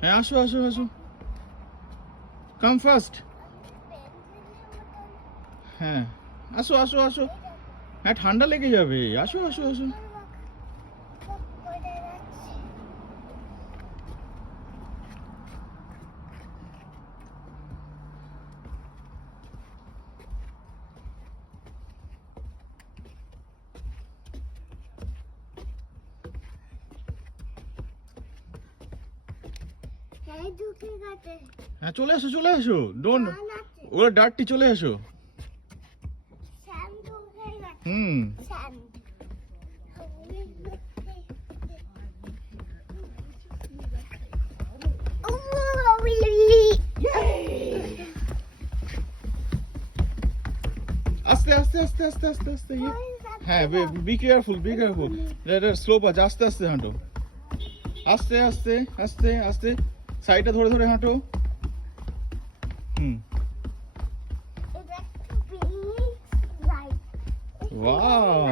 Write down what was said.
হ্যাঁ আসো আসো আসো, কাম ফার্স্ট। হ্যাঁ আসো আসো আসো, হ্যাঁ ঠান্ডা লেগে যাবে, আসো আসো আসো। হ্যাঁ চলে আসো চলে আসো, ডোন্ট, ওরা ডার্টি, চলে আসো। হুম। আস্তে আস্তে আস্তে আস্তে আস্তে আস্তে, হ্যাঁ be careful be careful, slope আছে, আস্তে আস্তে হাঁটো, আস্তে আস্তে আস্তে আস্তে, সাইডটা ধরে ধরে হাঁটো। হুম। ওয়াও।